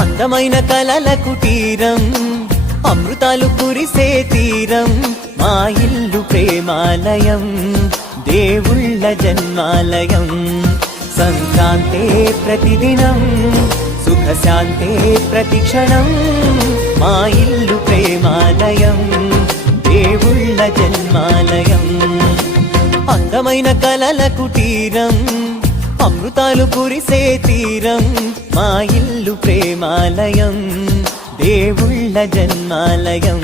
అందమైన కలల కుటీరం, అమృతాలు కురిసే తీరం, మా ఇల్లు ప్రేమాలయం, దేవుళ్ళ జన్మాలయం. సంక్రాంతే ప్రతిదినం, సుఖశాంతే ప్రతిక్షణం, మా ఇల్లు ప్రేమాలయం, దేవుళ్ళ జన్మాలయం. అందమైన కలల కుటీరం, అమృతాలు కురిసే తీరం, మా ఇల్లు ప్రేమాలయం, దేవుళ్ళ జన్మాలయం.